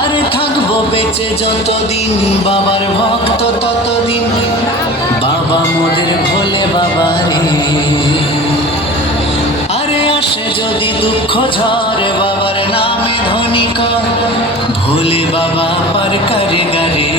আরে থাকবো বেঁচে যতদিন বাবার ভক্ত ততদিন, বাবা মোদের ভোলে বাবা রে। আরে আসে যদি দুঃখ ঝড় বাবার নামে ধ্বনি কর, ভোলে বাবা পার করে গারে।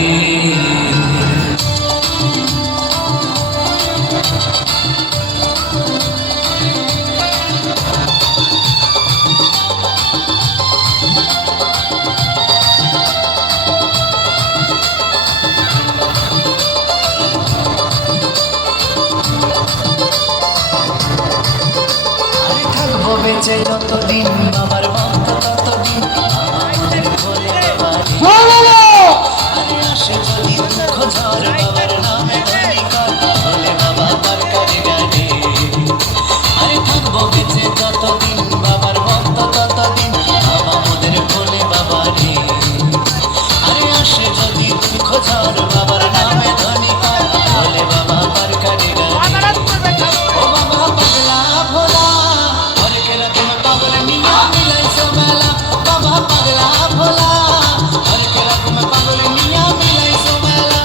বেঁচে যতদিন বাবার ভক্ত ততদিন, আরে আসে যদি দুঃখ ঝড় বাবার নামে ধ্বনি কর, ভোলে বাবা পার করে গারে। আরে থাকবো বেঁচে যতদিন বাবার ভক্ত ততদিন, বাবা মোদের ভোলে বাবা রে। আরে আসে যদি দুঃখ ঝড় বাবার নামে ধ্বনি কর, ভোলে বাবা পার করে গারে। ও বাবা পাগলা ভোলা, পাগল মিয়া মিলাইছো মেলা, বাবা পাগলা ভোলা, হরেক রকম পাগল মিয়া মিলাইছো মেলা।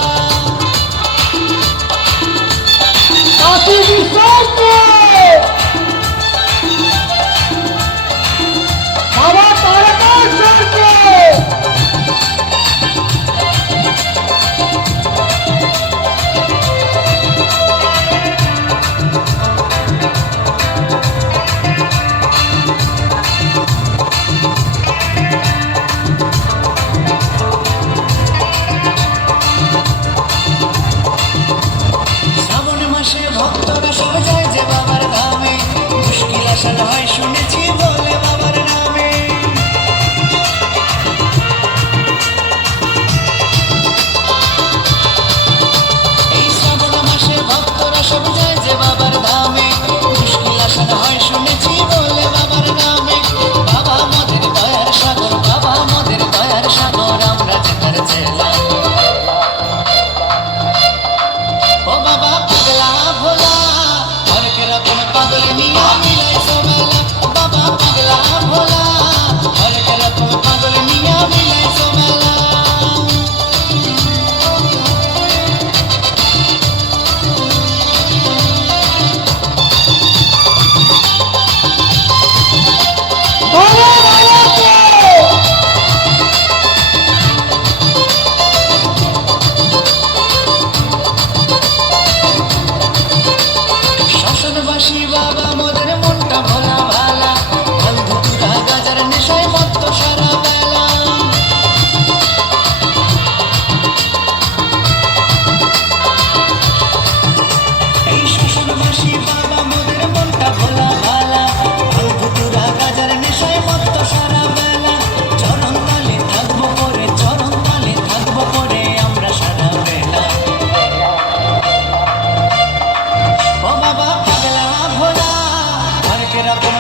ভক্তরা সব যায় যে বাবার ধামে, মুশকিল আসান হয় শুনেছি বলে বাবার নামে। এই শ্রাবণ মাসে ভক্তরা সব যায় যে বাবার ধামে, মুশকিল আসান হয় শুনেছি বলে বাবার নামে। বাবা মোদের দয়ার সাগর, বাবা মোদের দয়ার সাগর, আমরা যেতার চেলা। ও বাবা পাগলা ভোলা, হরেক রকম পাগল মিয়া মিলাইছো মেলা, বাবা পাগলা ভোলা, হরেক রকম পাগল মিয়া মিলাইছো মেলা। শ্মশানবাসী বাবা মোদের মনটা ভোলা ভালা, বন্ধু তুরা গাজার নেশায় মত্ত সারা বেলা। এই শ্মশানবাসী বাবা মোদের মনটা ভোলা ভালা, বন্ধু তুরা গাজার নেশায় মত্ত সারা বেলা। চরণ তালে থাকবো পরে, চরণ তালে থাকবো পরে আমরা সারা বেলা। ও বাবা পাগলা ভোলা, হরেক রকম